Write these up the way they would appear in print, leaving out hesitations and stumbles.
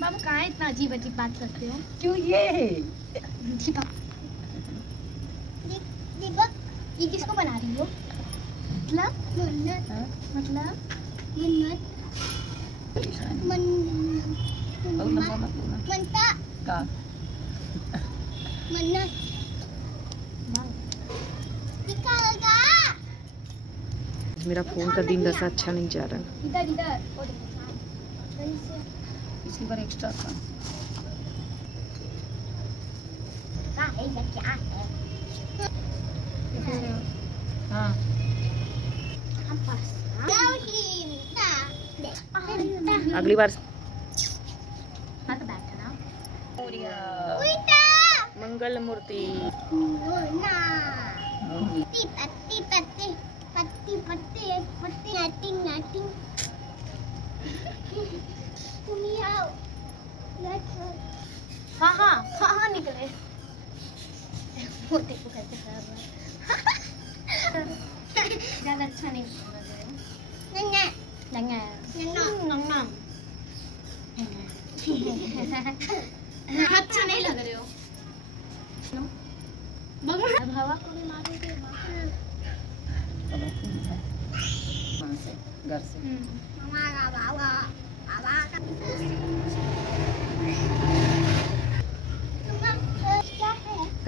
बाबू कहाँ इतना अजीब अजीब बात करते हो? क्यों ये दीपक ये किसको बना रही हो? मतलब मतलब मेरा फोन का दिन दशा अच्छा नहीं जा रहा। इधर इधर पिछली बार एक्स्ट्रा था। हाँ अगली बार मंगल मूर्ति हाँ निकले वो देखो कैसे कर रहा है। ज्यादा अच्छा नहीं अच्छा नहीं लग रहे हो। अब हवा को भी मारोगे घर से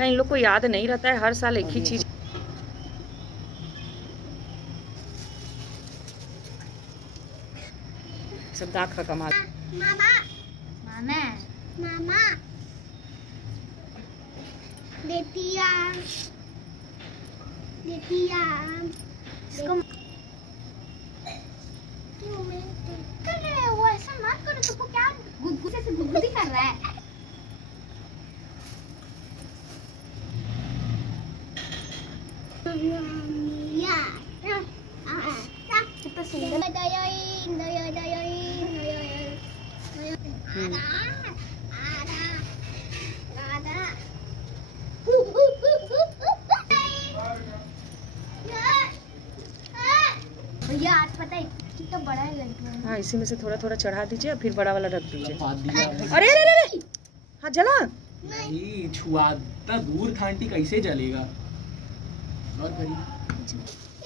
इन लोग को याद नहीं रहता है, हर साल एक ही चीज। सब दाग का कमाल। मामा मामा मामा देतिया देतिया इसको क्यों मैं कर रहे हो? ऐसा मत करो। तुमको क्या गुस्से से गुस्से कर रहा है? कितना सुंदर भैया आज पता है कितना बड़ा है लड्डू। हाँ इसी में से थोड़ा थोड़ा चढ़ा दीजिए और फिर बड़ा वाला रख दीजिए। अरे अरे अरे हाँ जला नहीं छुआता दूर था आंटी, कैसे जलेगा? और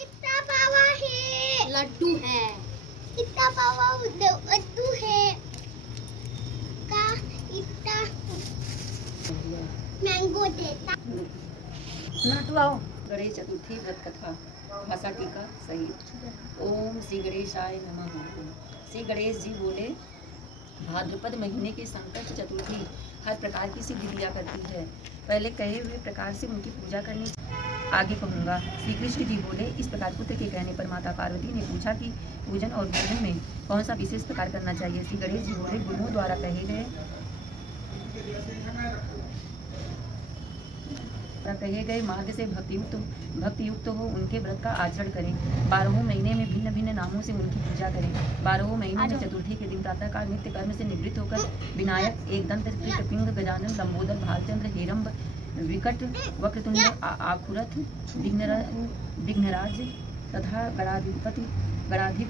इतना पावा है लड्डू है, इतना पावा लड्डू है का इतना मैंगो देता नटवाओ। गणेश चतुर्थी व्रत कथा भाषा टीका सहित। ओम श्री गणेशाय नमः। श्री गणेश जी बोले, भाद्रपद महीने के संकट चतुर्थी हर प्रकार की सिद्धि दिया करती है। पहले कहे हुए प्रकार से उनकी पूजा करनी आगे कहूँगा। श्री कृष्ण जी बोले, इस प्रकार पुत्र के कहने पर माता पार्वती ने पूछा कि पूजन और भोजन में कौन सा विशेष प्रकार करना चाहिए। श्री गणेश जी बोले, गुरुओं द्वारा कहे गए मार्ग से भक्तियुक्त हो उनके व्रत का आचरण करें। 12 महीने में भिन्न भिन्न नामों से उनकी पूजा करें। 12 महीने में चतुर्थी के दिन प्रातःकाल नित्य कर्म से निवृत्त होकर विनायक, एकदंत, कृष्णपिंग, गजानन, लंबोदर, भालचंद्र, हेरम्ब, विकट, वक्रतुंड, आखुरथ, विघ्नराज तथा गणाधिपति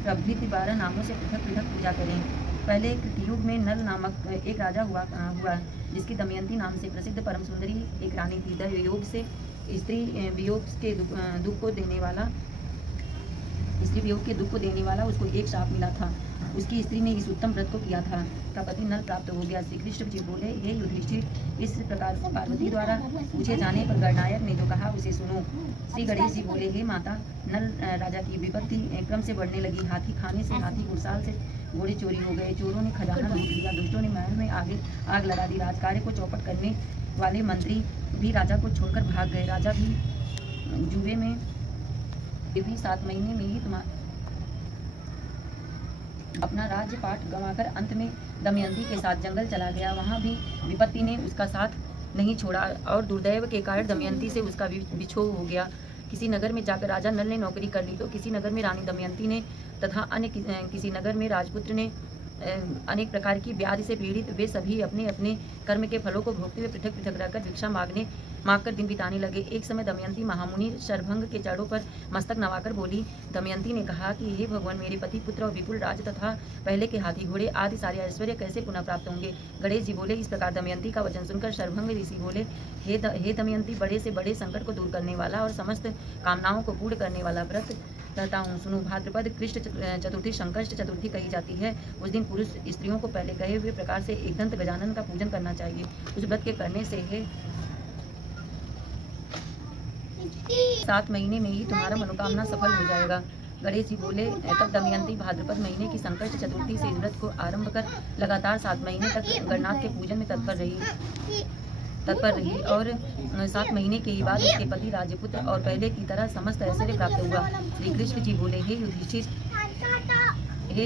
प्रभृति 12 नामों से पृथक पृथक पूजा करें। पहले कृतयुग में नल नामक एक राजा हुआ जिसकी दमयंती नाम से प्रसिद्ध परम सुंदरी एक रानी थी। वियोग से स्त्री वियोग के दुख को देने वाला उसको एक शाप मिला था। उसकी स्त्री ने इस उत्तम व्रत को किया था, का पति नल प्राप्त हो गया। श्री कृष्ण जी बोले, हे युधिष्ठिर, इस प्रकार पार्वती द्वारा पूछे जाने पर गणनायक ने जो कहा उसे सुनो। श्री गणेश जी बोले, हे माता, नल राजा की विपत्ति क्रम से बढ़ने लगी। हाथी खाने से, हाथी घुड़साल से घोड़े चोरी हो गए, चोरों ने खजाना लूट लिया, दुष्टों ने महल में आग लगा दी। राजकार्य को चौपट करने वाले मंत्री भी राजा को छोड़कर भाग गए। राजा भी जुए में 7 महीने में ही अपना राज्य पाठ गंवाकर अंत में दमयंती के साथ जंगल चला गया। वहाँ भी विपत्ति ने उसका साथ नहीं छोड़ा और दुर्दैव के कारण दमयंती से उसका विछोह हो गया। किसी नगर में जाकर राजा नल ने नौकरी कर ली तो किसी नगर में रानी दमयंती ने तथा अन्य किसी नगर में राजपुत्र ने अनेक प्रकार की व्याधि से पीड़ित वे सभी अपने अपने कर्म के फलों को भोगते हुए पृथक पृथक रहकर भिक्षा मांगकर दिन बिताने लगे। एक समय दमयंती महामुनि शरभंग के चरणों पर मस्तक नवाकर बोली। दमयंती ने कहा कि हे भगवान, मेरे पति पुत्र और विपुल राज तथा पहले के हाथी घोड़े आदि सारे ऐश्वर्य कैसे पुनः प्राप्त होंगे। गणेश जी बोले। इस प्रकार दमयंती का वचन सुनकर शरभंग ऋषि बोले, हे दमयंती, बड़े से बड़े संकट को दूर करने वाला और समस्त कामनाओं को पूर्ण करने वाला व्रत कहता हूँ, सुनो। भाद्रपद कृष्ण चतुर्थी संकष्ट चतुर्थी कही जाती है। उस दिन पुरुष स्त्रियों को पहले कहे हुए प्रकार से एकदंत गजानन का पूजन करना चाहिए। उस व्रत के करने से 7 महीने में ही तुम्हारा मनोकामना सफल हो जाएगा। गणेश जी बोले। तब दमयंती भाद्रपद महीने की संकष्ट चतुर्थी से इस व्रत को आरंभ कर लगातार 7 महीने तक गणनाथ के पूजन में तत्पर रही और 7 महीने के ही बाद उसके पति राजपुत्र और पहले की तरह समस्त ऐश्वर्य प्राप्त हुआ। श्री कृष्ण जी बोले, हे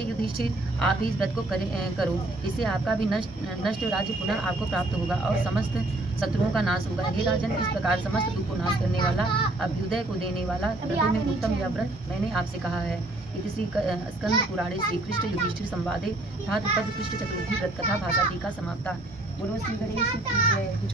युधिष्ठिर, आप भी इस व्रत को करो, इससे आपका भी नष्ट राज्य पुनः आपको प्राप्त होगा और समस्त शत्रुओं का नाश होगा। हे राजन, इस प्रकार समस्त दुख को नाश करने वाला, अभ्युदय को देने वाला व्रतों में उत्तम यह व्रत मैंने आपसे कहा है। इति श्री स्कंद पुराणे श्री कृष्ण युधिष्ठिर संवादे भाद्रपद कृष्ण चतुर्थी व्रत कथा भाषा टीका समाप्ता। बोलो श्री गणेश की जय।